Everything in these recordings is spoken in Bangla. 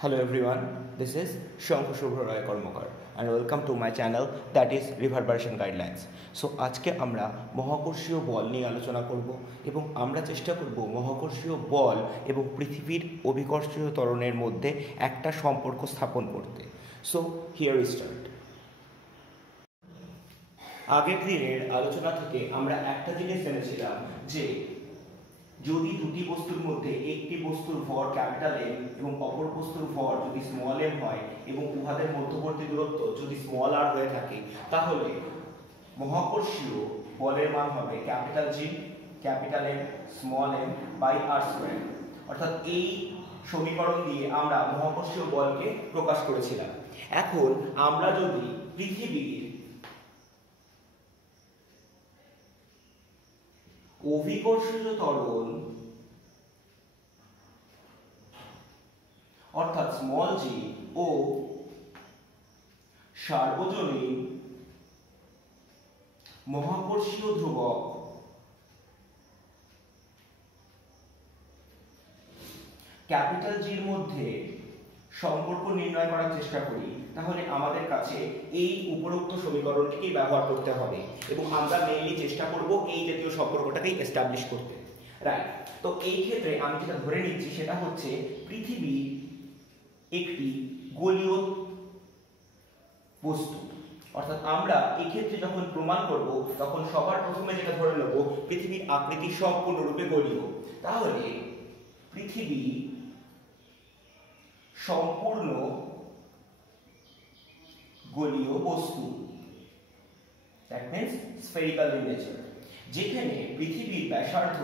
Hello everyone, this is Shankhu Shubhra Roy Kormakar and welcome to my channel that is Reverberation Guidelines. So আজকে আমরা মহাকর্ষীয় বল নিয়ে আলোচনা করব এবং আমরা চেষ্টা করব মহাকর্ষীয় বল এবং পৃথিবীর অভিকর্ষীয় ত্বরণের মধ্যে একটা সম্পর্ক স্থাপন করতে। So here we start. আগের দিনের আলোচনা থেকে আমরা একটা জিনিস জেনেছিলাম যে যদি দুটি বস্তুর মধ্যে একটি বস্তুর ভর ক্যাপিটাল এম এবং অপর বস্তুর ভর যদি স্মল এম হয় এবং উহাদের মধ্যবর্তী দূরত্ব যদি স্মল আর হয়ে থাকে তাহলে মহাকর্ষীয় বলের মান হবে capital G capital M small m by R square. অর্থাৎ এই সমীকরণ দিয়ে আমরা মহাকর্ষীয় বলকে প্রকাশ করেছিলাম। এখন আমরা যদি পৃথিবীর অভিকর্ষীয় ত্বরণ অর্থাৎ স্মল জি ও সার্বজনীন মহাকর্ষীয় ধ্রুবক ক্যাপিটাল জির মধ্যে সম্পর্ক নির্ণয় করার চেষ্টা করি তাহলে আমাদের কাছে এই উপরোক্ত সমীকরণটিকে ব্যবহার করতে হবে এবং আমরা মেইনলি চেষ্টা করব এই জাতীয় সম্পর্কটাকে এস্টাবলিশ করতে। রাইট, তো এই ক্ষেত্রে আমি যেটা ধরে নিচ্ছি সেটা হচ্ছে পৃথিবী একটি গোলীয় বস্তু। অর্থাৎ আমরা এই ক্ষেত্রে যখন প্রমাণ করব তখন সবার প্রথমে যেটা ধরে নেব পৃথিবীর আকৃতি সম্পূর্ণরূপে গোলীয়। তাহলে পৃথিবী সম্পূর্ণ গোলীয় বস্তু, that means spherical in nature, যেখানে পৃথিবীর ব্যাসার্ধ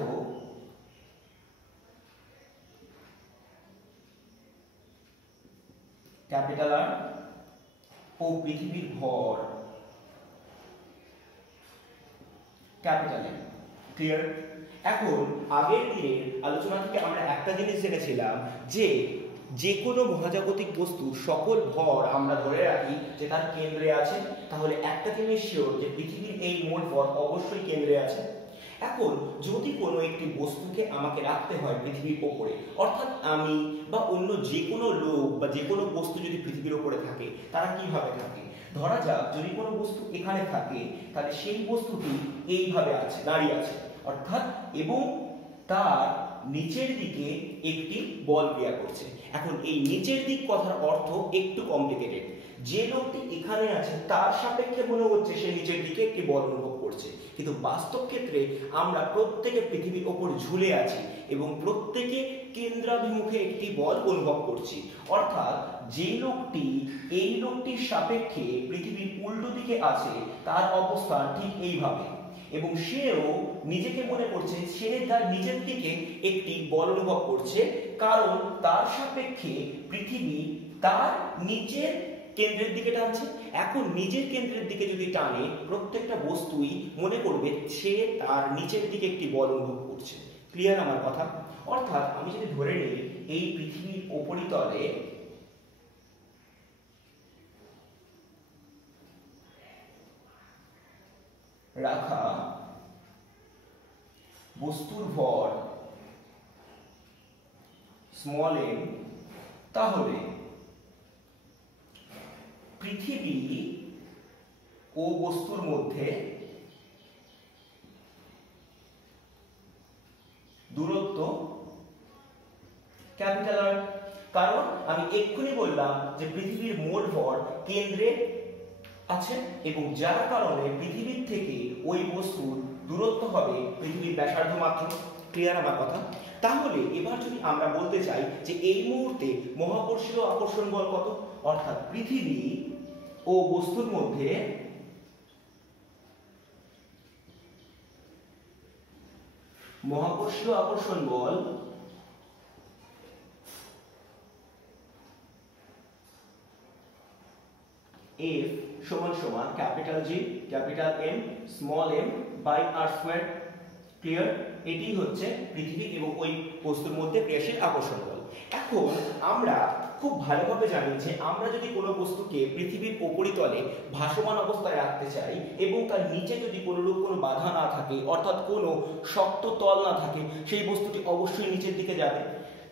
ক্যাপিটাল আর ও পৃথিবীর ভর ক্যাপিটাল এম। ক্লিয়ার? এখন আগের দিনের আলোচনা থেকে আমরা একটা জিনিস জেনেছিলাম যে যে কোনো মহাজাগতিক বস্তুর সকল ভর আমরা ধরে রাখি যে তার কেন্দ্রে আছে, তাহলে একটা জিনিস শিওর যে পৃথিবীর এই মোট ভর অবশ্যই কেন্দ্রে আছে। এখন যদি কোনো একটি বস্তুকে আমাকে রাখতে হয় পৃথিবীর ওপরে, অর্থাৎ আমি বা অন্য যে কোনো লোক বা যে কোনো বস্তু যদি পৃথিবীর ওপরে থাকে তারা কিভাবে থাকে? ধরা যাক যদি কোনো বস্তু এখানে থাকে তাহলে সেই বস্তুটি এইভাবে আছে, দাঁড়িয়ে আছে, অর্থাৎ এবং তার নিচের দিকে একটি বল ক্রিয়া করছে। এখন এই নিচের দিক কথার অর্থ একটু কমপ্লিকেটেড। যে লোকটি এখানে আছে তার সাপেক্ষে মনে হচ্ছে সে নিচের দিকে একটি বল অনুভব করছে, কিন্তু বাস্তব ক্ষেত্রে আমরা প্রত্যেকে পৃথিবীর ওপর ঝুলে আছি এবং প্রত্যেকে কেন্দ্রাভিমুখে একটি বল অনুভব করছি। অর্থাৎ যে লোকটি এই লোকটির সাপেক্ষে পৃথিবীর উল্টো দিকে আছে তার অবস্থান ঠিক এইভাবে, এবং সেও নিজেকে মনে করছে সে তার নিজের দিকে একটি বল অনুভব করছে, কারণ তার সাপেক্ষে পৃথিবী তার নিচের কেন্দ্রের দিকে টানছে। এখন নিজের কেন্দ্রের দিকে যদি টানে প্রত্যেকটা বস্তুই মনে করবে সে তার নিচের দিকে একটি বল অনুভব করছে। ক্লিয়ার আমার কথা? অর্থাৎ আমি যদি ধরে নিই এই পৃথিবীর উপরিতলে রাখা বস্তুর ভর স্মল এম, তাহলে পৃথিবী ও বস্তুর মধ্যে দূরত্ব ক্যাপিটাল আর। কারণ আমি এক্ষুনি বললাম যে পৃথিবীর মোট ভর কেন্দ্রে আছে এবং যার কারণে পৃথিবীর থেকে ওই বস্তুর দূরত্ব হবে পৃথিবীর ব্যাসার্ধ মাত্র। ক্লিয়ার আমার কথা? তাহলে এবার যদি আমরা বলতে চাই যে এই মুহূর্তে মহাকর্ষীয় আকর্ষণ বল কত, অর্থাৎ পৃথিবী ও বস্তুর মধ্যে মহাকর্ষীয় আকর্ষণ বল F সমান সমান capital G capital M small m by R square. Clear? এটি হচ্ছে পৃথিবী এবং ওই বস্তুর মধ্যে ক্রিয়াশীল আকর্ষণ বল। এখন আমরা খুব ভালোভাবে জানি যে আমরা যদি কোনো বস্তুকে পৃথিবীর উপরিতলে ভাসমান অবস্থায় রাখতে চাই এবং তার নিচে যদি কোনোরূপ কোনো বাধা না থাকে, অর্থাৎ কোনো শক্ত তল না থাকে, সেই বস্তুটি অবশ্যই নিচের দিকে যাবে।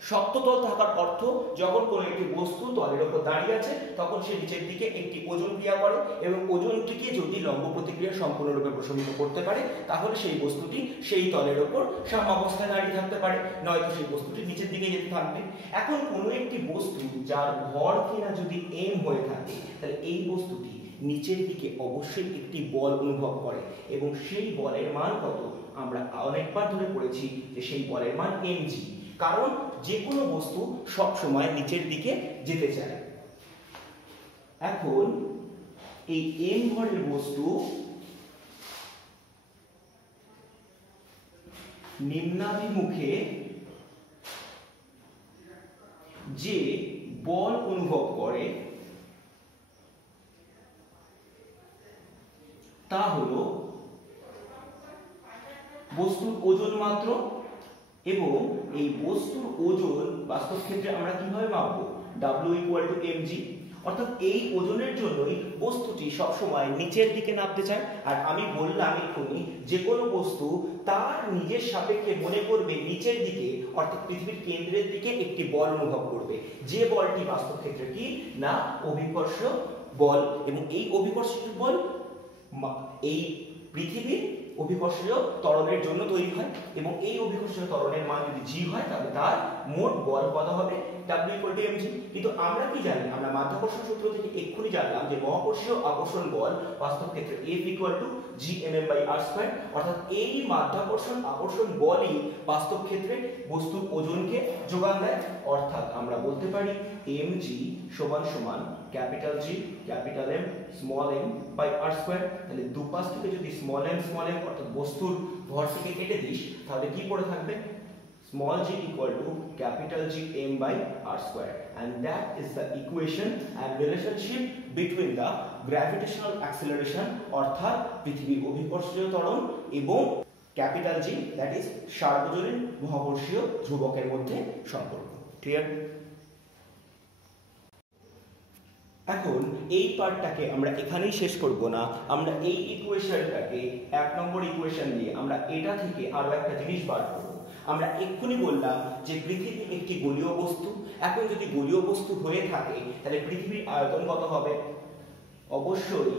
সপ্ততল থাকার অর্থ যখন কোনো একটি বস্তু তলের উপর দাঁড়িয়ে আছে তখন সে নিচের দিকে একটি ওজন ক্রিয়া করে এবং ওজনটিকে যদি লম্ব প্রতিক্রিয়া সম্পূর্ণরূপে প্রশমিত করতে পারে তাহলে সেই বস্তুটি সেই তলের উপর সাম্যাবস্থায় দাঁড়িয়ে থাকতে পারে, নয়তো সেই বস্তুটি নিচের দিকে যেতে থাকবে। এখন কোনো একটি বস্তু যার ভর কিনা যদি m হয়ে থাকে তাহলে এই বস্তুটি নিচের দিকে অবশ্যই একটি বল অনুভব করে এবং সেই বলের মান কত আমরা অনেকবার ধরে পড়েছি যে সেই বলের মান mg, কারণ যে কোনো বস্তু সব সময় নিচের দিকে যেতে চায়। এখন এই m ভরের বস্তু নিম্নাভিমুখে যে বল অনুভব করে তা হলো বস্তুর ওজন মাত্র, এবং এই বস্তুর ওজন বাস্তব ক্ষেত্রে আমরা কিভাবে মাপবো? W = mg, অর্থাৎ এই ওজনের জন্যই বস্তুটি সবসময় নিচের দিকে নামতে চায়। আর আমি বললাম এক্ষুনি যে কোনো বস্তু তার নিজের সাপেক্ষে মনে করবে নিচের দিকে, অর্থাৎ পৃথিবীর কেন্দ্রের দিকে একটি বল অনুভব করবে, যে বলটি বাস্তব ক্ষেত্রে কি না অভিকর্ষ বল, এবং এই অভিকর্ষীয় বল এই পৃথিবীর অভিকর্ষীয় ত্বরণের জন্য তৈরি হয় এবং এই অভিকর্ষীয় ত্বরণের মান যদি g হয় তাহলে তার মোট বল কত হবে? W = mg। কিন্তু আমরা কি জানি? আমরা মাধ্যাকর্ষণ সূত্র থেকে এক্ষুনি জানলাম যে মহাকর্ষীয় আকর্ষণ বল বাস্তব ক্ষেত্রে F = g/m/r², অর্থাৎ এই মাধ্যাকর্ষণ আকর্ষণ বলই বাস্তব ক্ষেত্রে বস্তুর ওজনকে যোগান দেয়। অর্থাৎ আমরা বলতে পারি mg = capital G capital M small m/r²। তাহলে দুপাশ থেকে যদি স্মল m অর্থাৎ বস্তুর ভর থেকে কেটে দিস তাহলে কি পড়ে থাকবে? small g = capital G m/r², and that is the equation and relationship between the gravitational acceleration অর্থাৎ পৃথিবীর অভিকর্ষীয় ত্বরণ এবং ক্যাপিটাল G that is সার্বজনীন মহাকর্ষীয় ধ্রুবকের মধ্যে সম্পর্ক। ক্লিয়ার? এখন এই পার্টটাকে আমরা এখানেই শেষ করব না, আমরা এই ইকুয়েশনটাকে 1 নম্বর ইকুয়েশন দিয়ে আমরা এটা থেকে আরো একটা জিনিস বার করব। আমরা এক্ষুনি বললাম যে পৃথিবী একটি গোলীয় বস্তু। এখন যদি গোলীয় বস্তু হয়ে থাকে তাহলে পৃথিবীর আয়তন কত হবে? অবশ্যই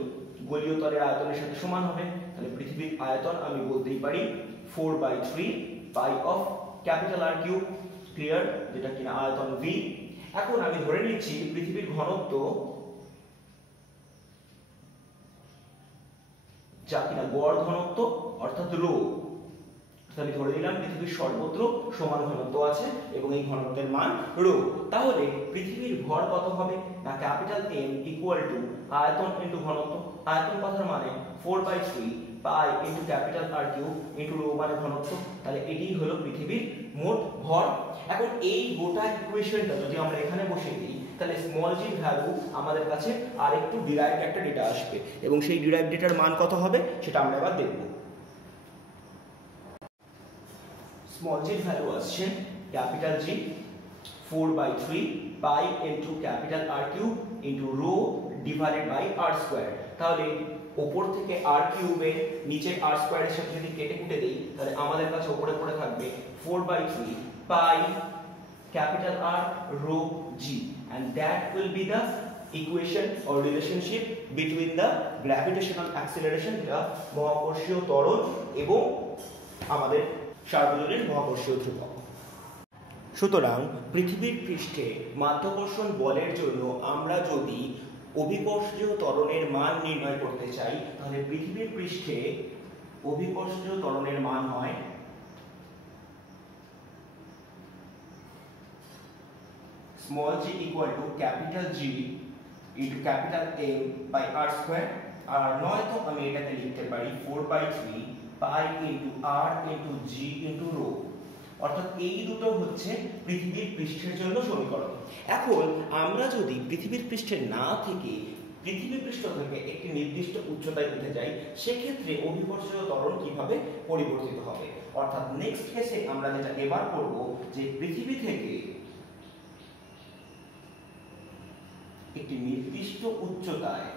গোলীয় তলের আয়তনের সাথে সমান হবে। তাহলে পৃথিবীর আয়তন আমি বলতেই পারি 4/3 পাই অফ ক্যাপিটাল R3। ক্লিয়ার? যেটা কিনা আয়তন v। এখন আমি ধরে নিচ্ছি পৃথিবীর ঘনত্ব যা কিনা গড় ঘনত্ব অর্থাৎ রো। আমি ধরে নিলাম পৃথিবীর সর্বত্র সমান ঘনত্ব আছে এবং এই ঘনত্বের মান রো। তাহলে পৃথিবীর ভর কত হবে? না ক্যাপিটাল M = আয়তন ইনটু ঘনত্ব। আয়তন কথার মানে 4/3 pi into capital R³ into rho মানে ঘনত্ব। তাহলে এটাই হলো পৃথিবীর মোট ভর। এখন এই গোটা ইকুয়েশনটা যদি আমরা এখানে বসিয়ে দিই তাহলে স্মল জি ভ্যালু আমাদের কাছে আরেকটু ডিরাইভড একটা ডেটা আসবে এবং সেই ডিরাইভড ডেটার মান কত হবে সেটা আমরা এবার দেখব। স্মল জি ভ্যালু আসছে capital G 4/3 pi into capital R³ into rho divided by r²। তাহলে উপর থেকে r³ এর নিচের r² এর সাথে যদি কেটে কুটে দেই তাহলে আমাদের কাছে উপরে পড়ে থাকবে 4/3 পাই capital R rho g, and that will be the equation or relationship between the gravitational acceleration যেটা মহাকর্ষীয় ত্বরণ এবং আমাদের সার্বজনীন মহাকর্ষীয় ধ্রুবক। সুতরাং পৃথিবীর পৃষ্ঠে মাধ্যাকর্ষণ বলের জন্য আমরা যদি অভিকর্ষীয় ত্বরণের মান নির্ণয় করতে চাই তাহলে পৃথিবীর পৃষ্ঠে অভিকর্ষীয় ত্বরণের মান হয় small g = capital G into capital M by r², আর নয়তো আমি এটাকে লিখতে পারি 4/3 pi into r into g into rho. অর্থাৎ এই দুটো হচ্ছে পৃথিবীর পৃষ্ঠের জন্য সমীকরণ। এখন আমরা যদি পৃথিবীর পৃষ্ঠে না থেকে পৃথিবী পৃষ্ঠ থেকে একটি নির্দিষ্ট উচ্চতায় উঠে যাই সেক্ষেত্রে অভিকর্ষীয় ত্বরণ কিভাবে পরিবর্তিত হবে। অর্থাৎ নেক্সট কেসে আমরা যেটা এবার করব যে পৃথিবী থেকে একটি নির্দিষ্ট উচ্চতায়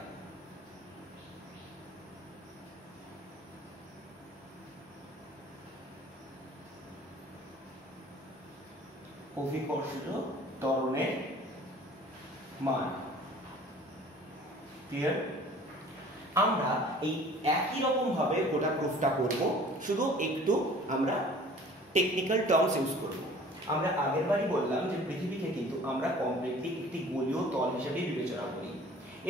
অভিকর্ষজ ত্বরণের মান। ক্লিয়ার? আমরা এই একই রকম ভাবে গোটা প্রুফটা করব, শুধু একটু আমরা টেকনিক্যাল টার্মস ইউজ করব। আমরা আগেরবারই বললাম যে পৃথিবীকে কিন্তু আমরা কমপ্লিটলি একটি গোলীয় তল হিসেবে বিবেচনা করি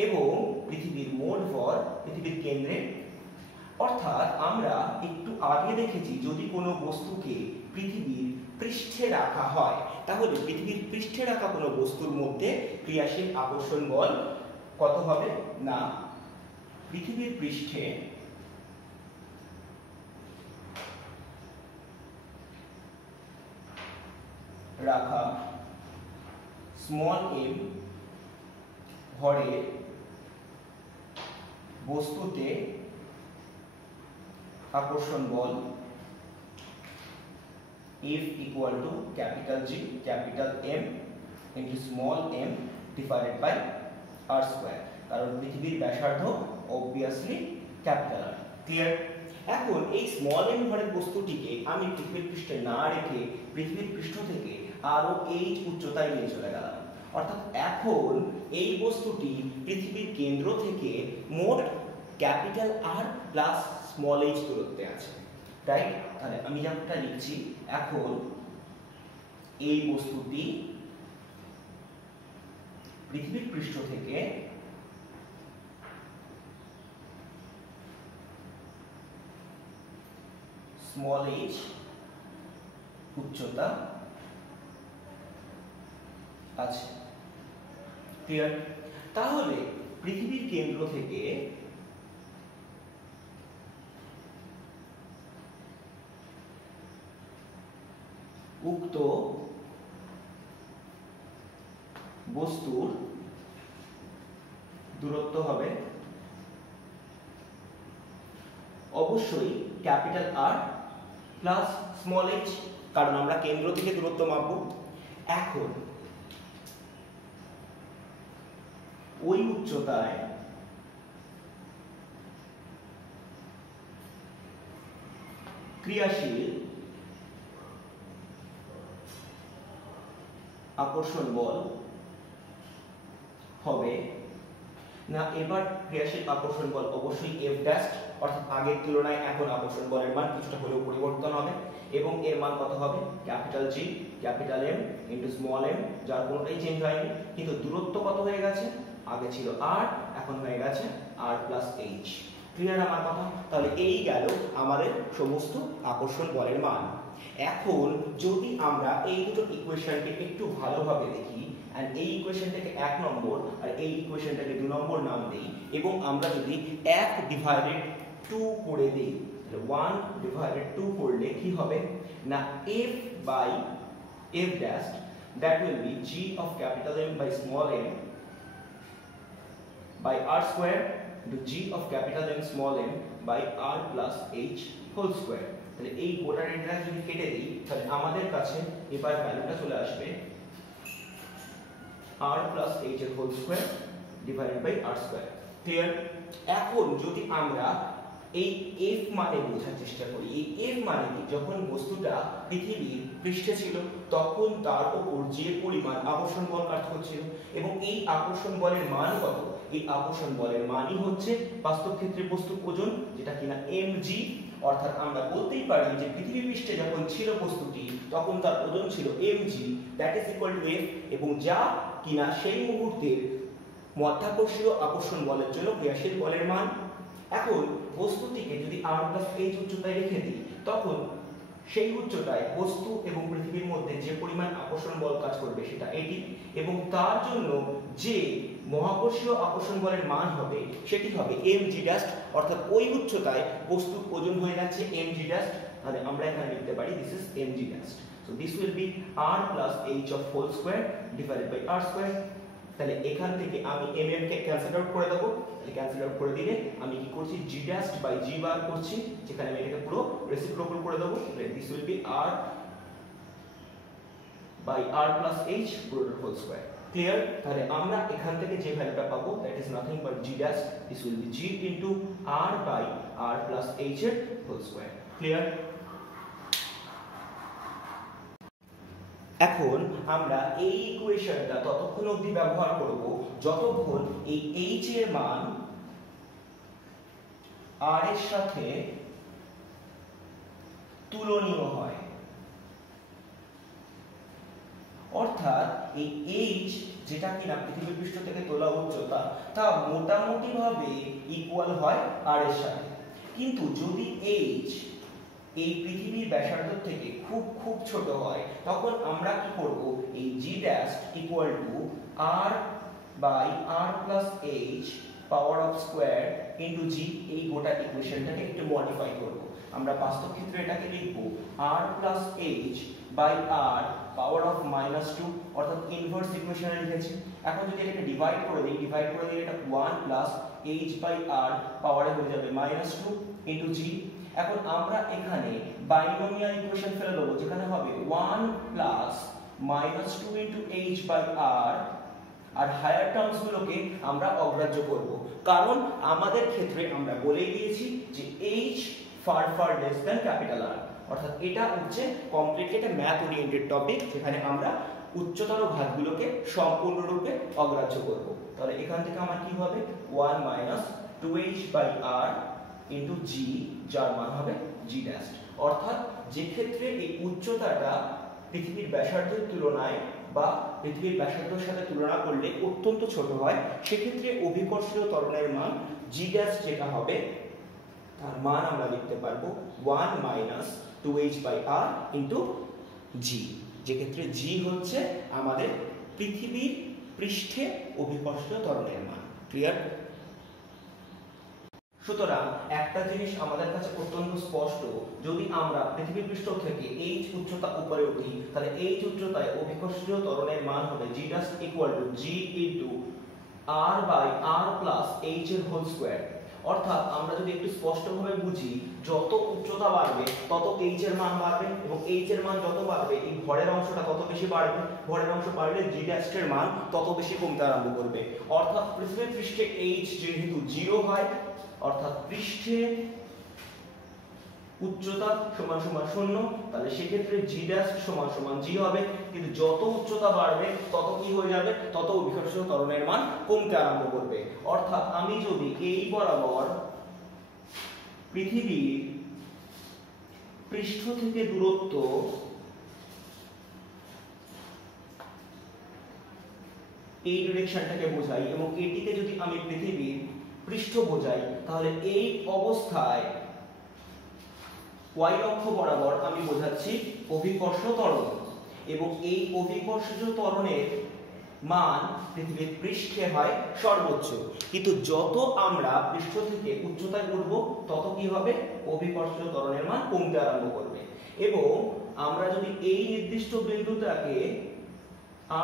এবং পৃথিবীর মোট ভর পৃথিবীর কেন্দ্রে, অর্থাৎ আমরা একটু আগে দেখেছি যদি কোনো বস্তুকে পৃথিবীর পৃষ্ঠে রাখা হয় তাহলে পৃথিবীর পৃষ্ঠে রাখা কোনো বস্তুর মধ্যে ক্রিয়াশীল আকর্ষণ বল কত হবে না পৃথিবীর পৃষ্ঠে রাখা স্মল m ভরের বস্তুতে আকর্ষণ বল F equal to capital G capital M into small m divided by r square, কারণ পৃথিবীর ব্যাসার্ধ obviously capital R। ক্লিয়ার? এখন এই স্মল m ভরের বস্তুটিকে আমি পৃথিবীর পৃষ্ঠে না রেখে পৃথিবীর পৃষ্ঠ থেকে আরো h উচ্চতায় নিয়ে চলে গেলাম, অর্থাৎ এখন এই বস্তুটি পৃথিবীর কেন্দ্র থেকে মোট capital R plus small h দূরত্বে আছে, রাইট? তাহলে আমি যেমনটা লিখছি, এখন এই বস্তুটি পৃথিবীর পৃষ্ঠ থেকে স্মল h উচ্চতা আছে। ক্লিয়ার? তাহলে পৃথিবীর কেন্দ্র থেকে উক্ত বস্তুর দূরত্ব হবে অবশ্যই capital R plus small h, কারণ আমরা কেন্দ্র থেকে দূরত্ব মাপব। এখন ওই উচ্চতায় ক্রিয়াশীল আকর্ষণ বল হবে না, এবার ক্রিয়াশীল আকর্ষণ বল অবশ্যই F ড্যাশ, অর্থাৎ আগের তুলনায় এখন আকর্ষণ বলের মান কিছুটা হলেও পরিবর্তন হবে এবং এর মান কত হবে capital G capital M into small m, যার কোনোটাই চেঞ্জ হয়নি, কিন্তু দূরত্ব কত হয়ে গেছে, আগে ছিল R এখন হয়ে গেছে R প্লাস H। ক্লিয়ার আমার কথা? তাহলে এই গেল আমাদের সমস্ত আকর্ষণ বলের মান। এখন যদি আমরা এই দুটো ইকুয়েশনকে একটু ভালোভাবে দেখি, এন্ড এই ইকুয়েশনটাকে 1 নম্বর আর এই ইকুয়েশনটাকে 2 নম্বর নাম দেই এবং আমরা যদি 1 ডিভাইডেড 2 করে দেই, তাহলে 1 ডিভাইডেড 2 করলে কি হবে না F by F dash, that will be G of capital M by small m by R square into G of capital M small m by R plus H whole square। তাহলে এই গোটা রেটটা যদি কেটে দিই তাহলে আমাদের কাছে এবার ভ্যালুটা চলে আসবে R plus H এর whole square divided by R square. Clear? এখন যদি আমরা এই F মানে বোঝার চেষ্টা করি, এই F মানে কি, যখন বস্তুটা পৃথিবীর পৃষ্ঠে ছিল তখন তার উপর যে পরিমাণ আকর্ষণ বল কাজ করছিল এবং এই আকর্ষণ বলের মান কত, এই আকর্ষণ বলের মানই হচ্ছে বাস্তব ক্ষেত্রে বস্তুর ওজন, যেটা কিনা mg, অর্থাৎ আমরা বলতেই পারি যে পৃথিবী পৃষ্ঠে যখন ছিল বস্তুটি তখন তার ওজন ছিল mg, that is equal to f, এবং যা কিনা সেই মুহূর্তের মধ্যাকর্ষীয় আকর্ষণ বলের জন্য ক্রিয়াশীল বলের মান। এখন বস্তুটিকে যদি r প্লাস h উচ্চতায় রেখে দিই তখন সেই উচ্চতায় বস্তু এবং পৃথিবীর মধ্যে যে পরিমাণ আকর্ষণ বল কাজ করবে সেটা এটি, এবং তার জন্য যে মহাকর্ষীয় আকর্ষণ বলের মান হবে সেটি হবে mg ড্যাশ, অর্থাৎ ওই উচ্চতায় বস্তুর ওজন হয়ে যাচ্ছে mg ড্যাশ। তাহলে আমরা এখানে লিখতে পারি this is mg dash, so this will be r plus h of whole square divided by r square. তাহলে এখান থেকে আমি mm কে ক্যান্সেল আউট করে দেব, তাহলে ক্যান্সেল আউট করে দিলে আমি কি করছি g ড্যাশ বাই g বার করছি, যেখানে আমি এটাকে পুরো রেসিপ্রোকাল করে দেব, this will be r by r plus h পুরোটার হোল স্কয়ার। ক্লিয়ার? তাহলে আমরা এখান থেকে যে ভ্যালুটা পাবো that is nothing but g dash, this will be g into r by r plus h এর হোল স্কয়ার। ক্লিয়ার? এখন আমরা এই ইকুয়েশনটা ততক্ষণ অবধি ব্যবহার করব যতক্ষণ এই h এর মান r এর সাথে তুলনীয় হয়, অর্থাৎ এই h যেটা কিনা পৃথিবীর পৃষ্ঠ থেকে তোলা উচ্চতা তা মোটামুটি ভাবে ইকুয়াল হয় r এর সাথে। কিন্তু যদি h এই পৃথিবীর ব্যাসার্ধ থেকে খুব খুব ছোট হয় তখন আমরা কি করব, এই g dash equal to r by r plus h power of square into g, এই গোটা ইকুয়েশনটাকে একটু মডিফাই করব। আমরা বাস্তব ক্ষেত্রে এটাকে লিখব r plus h by r power of -2, অর্থাৎ ইনভার্স ইকুয়েশনে লিখেছি। এখন যদি এটাকে ডিভাইড করে দিই এটা 1 প্লাস h বাই r পাওয়ারে হয়ে যাবে -2 ইনটু g। এখন আমরা এখানে বাইনোমিয়াল ইকুয়েশন ফেলে দেবো, যেখানে হবে 1 plus -2 into h by r, আর হায়ার টার্মস গুলোকে আমরা অগ্রাহ্য করব, কারণ আমাদের ক্ষেত্রে আমরা বলেই দিয়েছি যে h far far less than capital R, অর্থাৎ এটা হচ্ছে কমপ্লিটলি একটা ম্যাথ ওরিয়েন্টেড টপিক, যেখানে আমরা উচ্চতর ঘাতগুলোকে সম্পূর্ণরূপে অগ্রাহ্য করব। তাহলে এখান থেকে আমার কি হবে 1 minus 2h by r into g, যার মান হবে g ড্যাশ। অর্থাৎ যে ক্ষেত্রে এই উচ্চতাটা পৃথিবীর ব্যাসার্ধের তুলনায় বা পৃথিবীর ব্যাসার্ধের সাথে তুলনা করলে অত্যন্ত ছোট হয়, সেক্ষেত্রে অভিকর্ষীয় ত্বরণের মান g ড্যাশ যেটা হবে তার মান আমরা লিখতে পারবো 1 minus 2h by r into g, যে ক্ষেত্রে g হচ্ছে আমাদের পৃথিবীর পৃষ্ঠে অভিকর্ষীয় ত্বরণের মান। ক্লিয়ার? সুতরাং একটা জিনিস আমাদের কাছে অত্যন্ত স্পষ্ট, যদি আমরা পৃথিবীর পৃষ্ঠ থেকে h উচ্চতা উপরে উঠি তাহলে h উচ্চতায় অভিকর্ষীয় ত্বরণের মান হবে g dash equal to g into r by r plus h এর হোল স্কয়ার। অর্থাৎ আমরা যদি একটু স্পষ্টভাবে বুঝি, যত উচ্চতা বাড়বে তত h এর মান বাড়বে, এবং h এর মান যত বাড়বে এই ভরের অংশটা তত বেশি বাড়বে, ভরের অংশ বাড়লে g ড্যাশ এর মান তত বেশি কমতে আরম্ভ করবে। অর্থাৎ পৃথিবীর পৃষ্ঠে h যেহেতু 0 হয়, অর্থাৎ পৃষ্ঠে উচ্চতা সমান সমান 0, তাহলে সেক্ষেত্রে g ড্যাশ সমান সমান g হবে। কিন্তু যত উচ্চতা বাড়বে তত কি হয়ে যাবে, তত অভিকর্ষীয় ত্বরণের মান কমতে আরম্ভ করবে। অর্থাৎ আমি যদি এই বরাবর পৃথিবীর পৃষ্ঠ থেকে দূরত্ব এই ডিরেকশনটাকে বোঝাই এবং এটিকে যদি আমি পৃথিবীর পৃষ্ঠ বোঝাই, তাহলে এই অবস্থায় y অক্ষ বরাবর আমি বোঝাচ্ছি অভিকর্ষ ত্বরণ, এবং এই অভিকর্ষজ ত্বরণের মান পৃথিবীর পৃষ্ঠে হয় সর্বোচ্চ। কিন্তু যত আমরা পৃষ্ঠ থেকে উচ্চতায় উঠব তত কি হবে, অভিকর্ষজ ত্বরণের মান কমতে আরম্ভ করবে। এবং আমরা যদি এই নির্দিষ্ট বিন্দুটাকে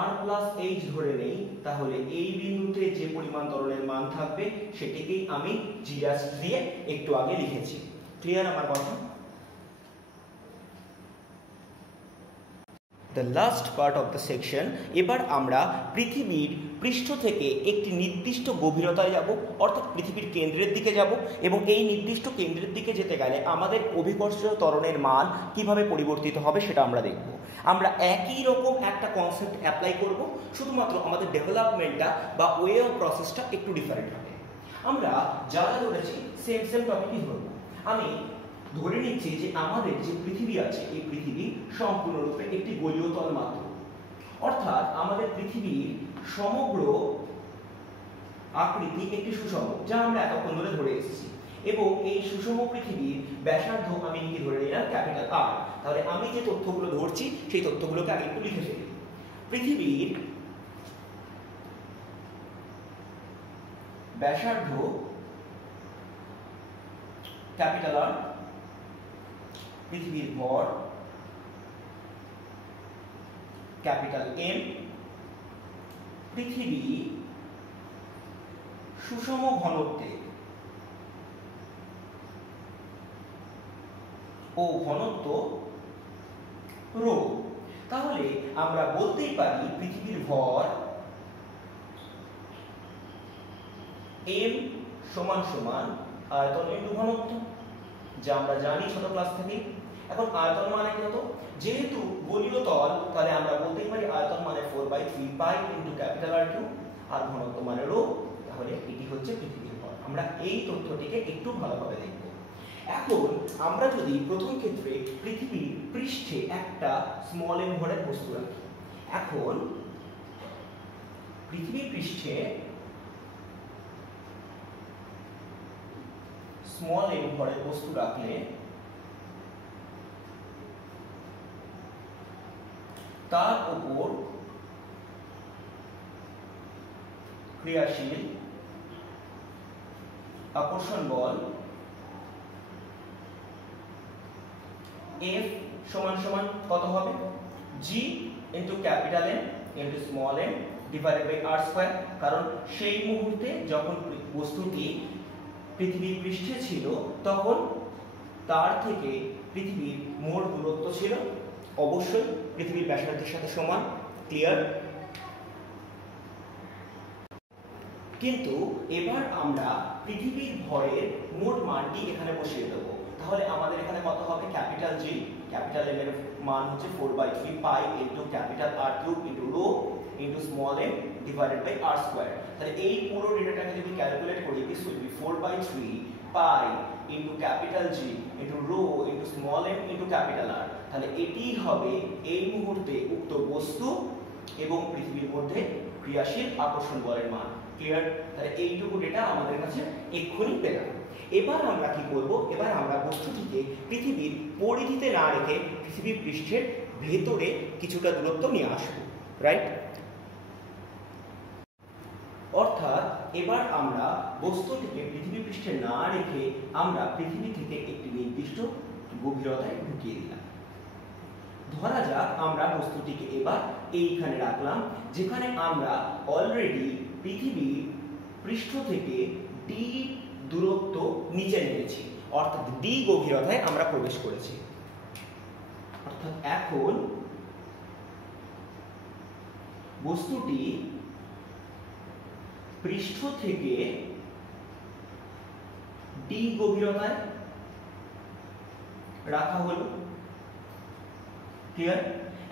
r প্লাস h ধরে নেই, তাহলে এই বিন্দুতে যে পরিমাণ ত্বরণের মান থাকবে সেটিকেই আমি g ড্যাশ দিয়ে একটু আগে লিখেছি। ক্লিয়ার আমার কথা? The last part of the section, এবার আমরা পৃথিবীর পৃষ্ঠ থেকে একটি নির্দিষ্ট গভীরতায় যাব, অর্থাৎ পৃথিবীর কেন্দ্রের দিকে যাব, এবং এই নির্দিষ্ট কেন্দ্রের দিকে যেতে গেলে আমাদের অভিকর্ষীয় ত্বরণের মান কিভাবে পরিবর্তিত হবে সেটা আমরা দেখব। আমরা একই রকম একটা কনসেপ্ট অ্যাপ্লাই করব, শুধুমাত্র আমাদের ডেভেলপমেন্টটা বা ওয়ে অফ প্রসেসটা একটু ডিফারেন্ট হবে। আমরা যারা ধরেছি সেম টপিকই ধরব। আমি ধরে নিচ্ছি যে আমাদের যে পৃথিবী আছে এই পৃথিবী সম্পূর্ণরূপে একটি গোলীয় তল মাত্র, অর্থাৎ আমাদের পৃথিবীর সমগ্র আকৃতি একটি সুষম, যা আমরা এতক্ষণ ধরে ধরে এসেছি, এবং এই সুষম পৃথিবীর ব্যাসার্ধ আমি কি ধরে নিলাম ক্যাপিটাল R। তাহলে আমি যে তথ্যগুলো ধরছি সেই তথ্যগুলোকে আগে একটু লিখে ফেলি। পৃথিবীর ব্যাসার্ধ ক্যাপিটাল R, পৃথিবীর ভর ক্যাপিটাল M, পৃথিবী সুষম ঘনত্বে ও ঘনত্ব রো। তাহলে আমরা বলতেই পারি পৃথিবীর ভর M সমান সমান আয়তন ইনটু ঘনত্ব, যা আমরা জানি ছোট ক্লাস থেকে। এখন আয়তন মানে কত? যেহেতু গোলীয় তল, তাহলে আমরা বলতেই পারি আয়তন মানে 4/3 pi into capital R cube, আর ঘনত্ব মানে রো। তাহলে এটি হচ্ছে পৃথিবীর ভর। আমরা এই তথ্যটিকে একটু ভালোভাবে দেখব। এখন আমরা যদি প্রথম ক্ষেত্রে পৃথিবীর পৃষ্ঠে একটা স্মল এম ভরের বস্তু রাখি, এখন পৃথিবীর পৃষ্ঠে স্মল এম ভরের বস্তু রাখলে তার উপর ক্রিয়াশীল আকর্ষণ বল F সমান সমান কত হবে? G into capital M into small m divided by r square. কারণ সেই মুহূর্তে যখন বস্তুটি পৃথিবীর পৃষ্ঠে ছিল তখন তার থেকে পৃথিবীর মোট দূরত্ব ছিল অবশ্যই পৃথিবীর ব্যাসার্ধের সাথে সমান। ক্লিয়ার? কিন্তু এবার আমরা পৃথিবীর ভরের মোট মানটি এখানে বসিয়ে দেব। তাহলে আমাদের এখানে কত হবে? ক্যাপিটাল জি, ক্যাপিটাল এম এর মান হচ্ছে 4/3 pi into capital R cube into rho into small m divided by R square. তাহলে এই পুরো ডেটাটাকে যদি ক্যালকুলেট করি, this will be 4/3 pi into capital G into rho into small m into capital R. তাহলে এটি হবে এই মুহূর্তে উক্ত বস্তু এবং পৃথিবীর মধ্যে ক্রিয়াশীল আকর্ষণ বলের মান। ক্লিয়ার? তাহলে এইটুকু ডেটা আমাদের কাছে এক্ষুনি পেলাম। এবার আমরা কি করব? এবার আমরা বস্তুটিকে পৃথিবীর পরিধিতে না রেখে পৃথিবীর পৃষ্ঠের ভেতরে কিছুটা দূরত্ব নিয়ে আসব, রাইট? অর্থাৎ এবার আমরা বস্তুটিকে পৃথিবী পৃষ্ঠে না রেখে আমরা পৃথিবী থেকে একটি নির্দিষ্ট গভীরতায় ঢুকিয়ে দিলাম। ধরা যাক আমরা বস্তুটিকে এবার এইখানে রাখলাম, যেখানে আমরা অলরেডি পৃথিবীর পৃষ্ঠ থেকে ডি দূরত্ব নিচে নেমেছি, অর্থাৎ ডি গভীরতায় আমরা প্রবেশ করেছি। অর্থাৎ এখন বস্তুটি পৃষ্ঠ থেকে ডি গভীরতায় রাখা হলো। ক্লিয়ার?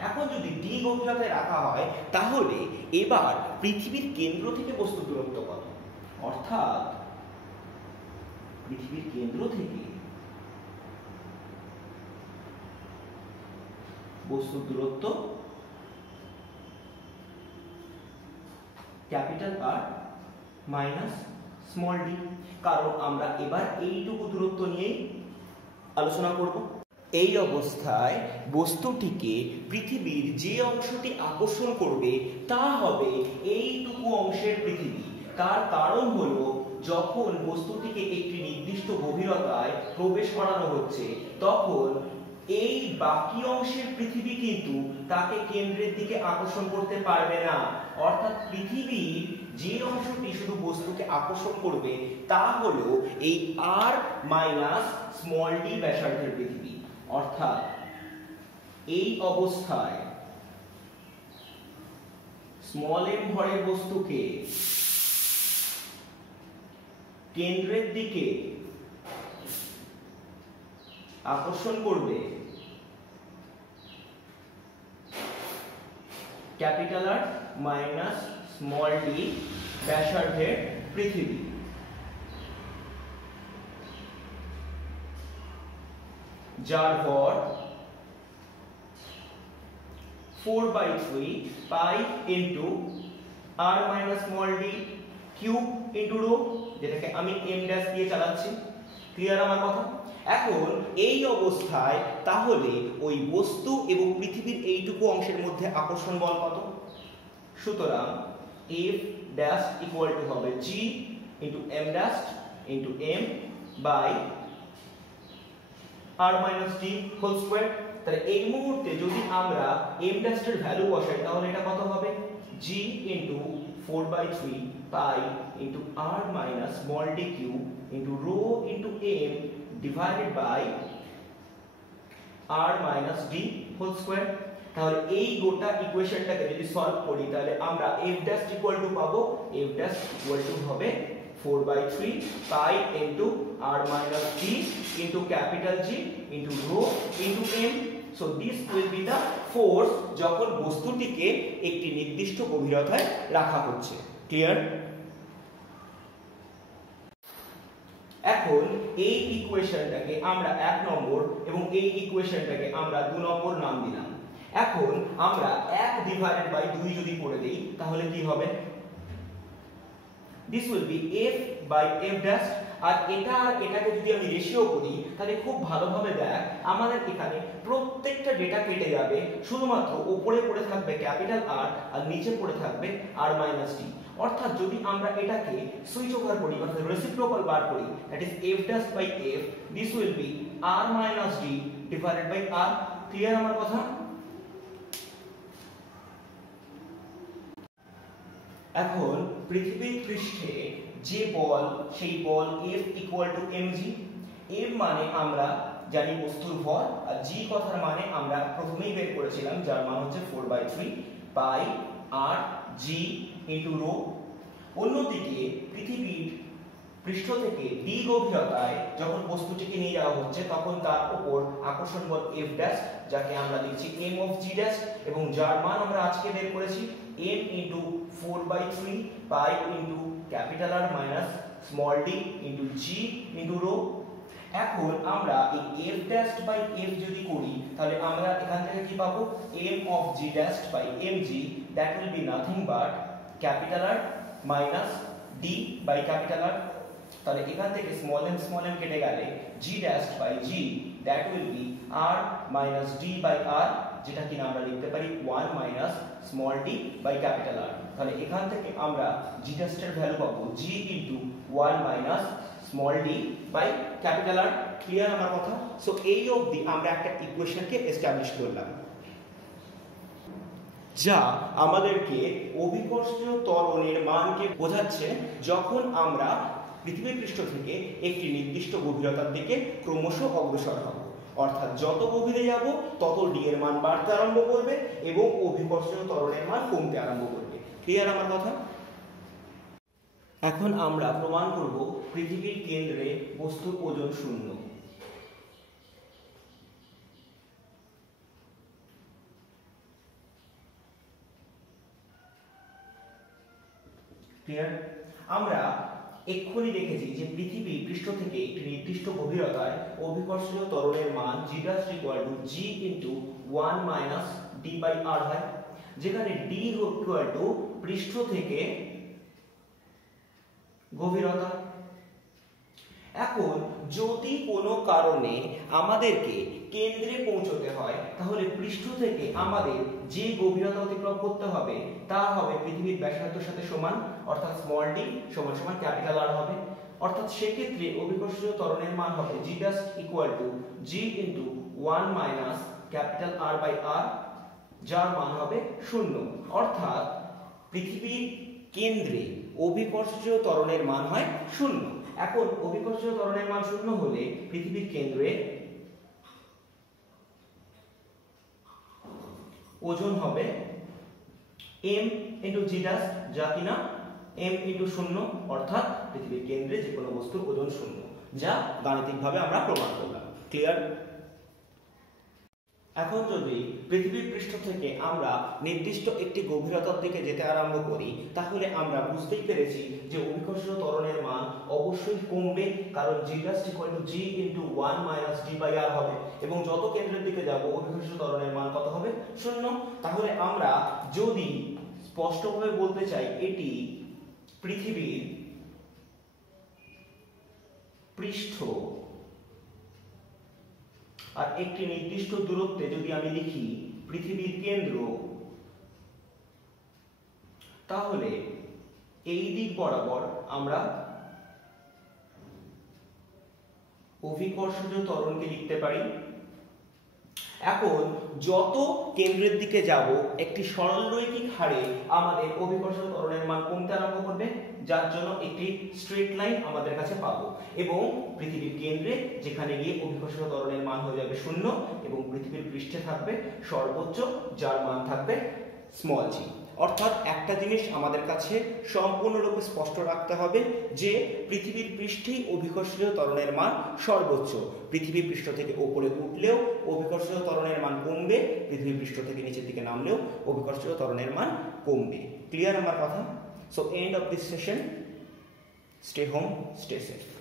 এখন যদি ডি গভীরতায় রাখা হয় তাহলে এবার পৃথিবীর কেন্দ্র থেকে বস্তুর দূরত্ব কত? অর্থাৎ পৃথিবীর কেন্দ্র থেকে বস্তুর দূরত্ব capital R minus small D. কারণ আমরা এবার এইটুকু দূরত্ব নিয়েই আলোচনা করব। এই অবস্থায় বস্তুটিকে পৃথিবীর যে অংশটি আকর্ষণ করবে তা হবে এইটুকু অংশের পৃথিবী। তার কারণ হলো যখন বস্তুটিকে একটি নির্দিষ্ট গভীরতায় প্রবেশ করানো হচ্ছে তখন এই বাকি অংশের পৃথিবী কিন্তু তাকে কেন্দ্রের দিকে আকর্ষণ করতে পারবে না। অর্থাৎ পৃথিবীর যে অংশটি শুধু বস্তুকে আকর্ষণ করবে তা হলো এই আর মাইনাস স্মল ডি ব্যাসার্ধের পৃথিবী। অর্থাৎ এই অবস্থায় স্মল এম ভরের বস্তুকে কেন্দ্রের দিকে আকর্ষণ করবে capital R minus small d ব্যাসার্ধের পৃথিবী। যার ভর 4/3 pi into R minus small d cube into rho, যেটাকে আমি এম ড্যাশ দিয়ে চালাচ্ছি। ক্লিয়ার আমার কথা? এখন এই অবস্থায় তাহলে ওই বস্তু এবং পৃথিবীর এইটুকু অংশের মধ্যে আকর্ষণ বল কত? সুতরাং F ড্যাশ ইকুয়াল টু হবে G into M dash into M by r minus d whole square. তাহলে এই মুহূর্তে যদি আমরা m ড্যাশ এর ভ্যালু বসাই তাহলে এটা কত হবে? G into 4/3 pi into r minus small d cube into rho into m divided by r minus d whole square. তাহলে এই গোটা ইকুয়েশনটাকে যদি সলভ করি তাহলে আমরা f ড্যাশ ইকুয়াল টু পাবো f ড্যাশ ইকুয়াল টু হবে 4/3 pi into r minus d into capital G into rho into m. So this will be the force যখন বস্তুটিকে একটি নির্দিষ্ট গভীরতায় রাখা হচ্ছে। ক্লিয়ার? এখন এই ইকুয়েশনটাকে আমরা 1 নম্বর এবং এই ইকুয়েশনটাকে আমরা 2 নম্বর নাম দিলাম। এখন আমরা 1 ডিভাইডেড বাই 2 যদি করে দেই তাহলে কি হবে? This will be f by f dash। আর এটা আর এটাকে যদি আমি রেশিও করি তাহলে খুব ভালোভাবে দেখ আমাদের এখানে প্রত্যেকটা ডেটা কেটে যাবে, শুধুমাত্র উপরে পড়ে থাকবে ক্যাপিটাল আর আর নিচে পড়ে থাকবে r minus d। অর্থাৎ যদি আমরা এটাকে সুইচ ওভার করি অর্থাৎ রেসিপ্রোকাল বার করি, that is f dash by f, this will be r minus d divided by r। Clear আমার কথা? এখন পৃথিবীর পৃষ্ঠে যে বল সেই বল F equal to mg। m মানে আমরা জানি বস্তুর ভর, আর g কথার মানে আমরা প্রথমেই বের করেছিলাম যার মান হচ্ছে 4/3 পাই r g into rho। অন্যদিকে পৃথিবীর পৃষ্ঠ থেকে d গভীরতায় যখন বস্তুটিকে নিয়ে যাওয়া হচ্ছে তখন তার উপর আকর্ষণ বল F ড্যাশ, যাকে আমরা লিখছি m of g ড্যাশ, এবং যার মান আমরা আজকে বের করেছি m into 4/3 pi into capital R minus small d into g into rho। এখন আমরা এই f dash by f যদি করি তাহলে আমরা এখান থেকে কি পাবো? m of g dash by mg, that will be nothing but capital R minus d by capital R। তাহলে এখান থেকে small m কেটে গেলে g dash by g, that will be r minus d by r, যেটা কিনা আমরা লিখতে পারি 1 minus small d by capital R। তাহলে এখান থেকে আমরা g dash এর ভ্যালু পাবো g into 1 minus small d by capital R। Clear আমার কথা? সো এই অবধি আমরা একটা ইকুয়েশনকে এস্টাবলিশ করলাম যা আমাদেরকে অভিকর্ষীয় ত্বরণের মানকে বোঝাচ্ছে যখন আমরা পৃথিবীর পৃষ্ঠ থেকে একটি নির্দিষ্ট গভীরতার দিকে ক্রমশ অগ্রসর হব। অর্থাৎ যত গভীরে যাব তত d এর মান বাড়তে আরম্ভ করবে এবং অভিকর্ষীয় ত্বরণের মান কমতে আরম্ভ করবে। ক্লিয়ার আমার কথা? এখন আমরা প্রমাণ করব পৃথিবীর কেন্দ্রে বস্তুর ওজন শূন্য। ক্লিয়ার? আমরা এক্ষুনি দেখেছি যে পৃথিবী পৃষ্ঠ থেকে একটি নির্দিষ্ট গভীরতায় অভিকর্ষীয় ত্বরণের মান g dash equal to g into 1 minus d by r হয়, যেখানে d equal to পৃষ্ঠ থেকে গভীরতা। এখন যদি কোনো কারণে আমাদেরকে কেন্দ্রে পৌঁছতে হয় তাহলে পৃষ্ঠ থেকে আমাদের যে গভীরতা অতিক্রম করতে হবে তা হবে পৃথিবীর ব্যাসার্ধের সাথে সমান, অর্থাৎ স্মল d সমান সমান ক্যাপিটাল R হবে। অর্থাৎ সেক্ষেত্রে অভিকর্ষীয় ত্বরণের মান হবে g dash equal to g into 1 minus capital R by r, যার মান হবে 0। অর্থাৎ পৃথিবীর কেন্দ্রে অভিকর্ষীয় ত্বরণের মান হয় 0। এখন অভিকর্ষীয় ত্বরণের মান 0 হলে পৃথিবীর কেন্দ্রে ওজন হবে m into g dash, যা কিনা m into 0, অর্থাৎ পৃথিবীর কেন্দ্রে যে কোনো বস্তুর ওজন 0, যা গাণিতিকভাবে আমরা প্রমাণ করলাম। ক্লিয়ার? এখন যদি পৃথিবীর পৃষ্ঠ থেকে আমরা নির্দিষ্ট একটি গভীরতার দিকে যেতে আরম্ভ করি তাহলে আমরা বুঝতেই পেরেছি যে অভিকর্ষীয় ত্বরণের মান অবশ্যই কমবে, কারণ g dash equal to g into 1 minus d by r হবে, এবং যত কেন্দ্রের দিকে যাব অভিকর্ষীয় ত্বরণের মান কত হবে? 0। তাহলে আমরা যদি স্পষ্টভাবে বলতে চাই এটি পৃথিবীর পৃষ্ঠ আর একটি নির্দিষ্ট দূরত্বে যদি আমি লিখি পৃথিবীর কেন্দ্র, তাহলে এই দিক বরাবর আমরা অভিকর্ষজ ত্বরণকে লিখতে পারি। এখন যত কেন্দ্রের দিকে যাব একটি সরলরৈখিক হারে আমাদের অভিকর্ষজ ত্বরণের মান কমতে আরম্ভ করবে, যার জন্য একটি স্ট্রেট লাইন আমাদের কাছে পাবো, এবং পৃথিবীর কেন্দ্রে যেখানে গিয়ে অভিকর্ষজ ত্বরণের মান হয়ে যাবে 0 এবং পৃথিবীর পৃষ্ঠে থাকবে সর্বোচ্চ, যার মান থাকবে স্মল g। অর্থাৎ একটা জিনিস আমাদের কাছে সম্পূর্ণরূপে স্পষ্ট রাখতে হবে যে পৃথিবীর পৃষ্ঠেই অভিকর্ষীয় ত্বরণের মান সর্বোচ্চ। পৃথিবী পৃষ্ঠ থেকে ওপরে উঠলেও অভিকর্ষীয় ত্বরণের মান কমবে, পৃথিবী পৃষ্ঠ থেকে নিচের দিকে নামলেও অভিকর্ষীয় ত্বরণের মান কমবে। ক্লিয়ার আমার কথা? So end of this session. Stay home, stay safe.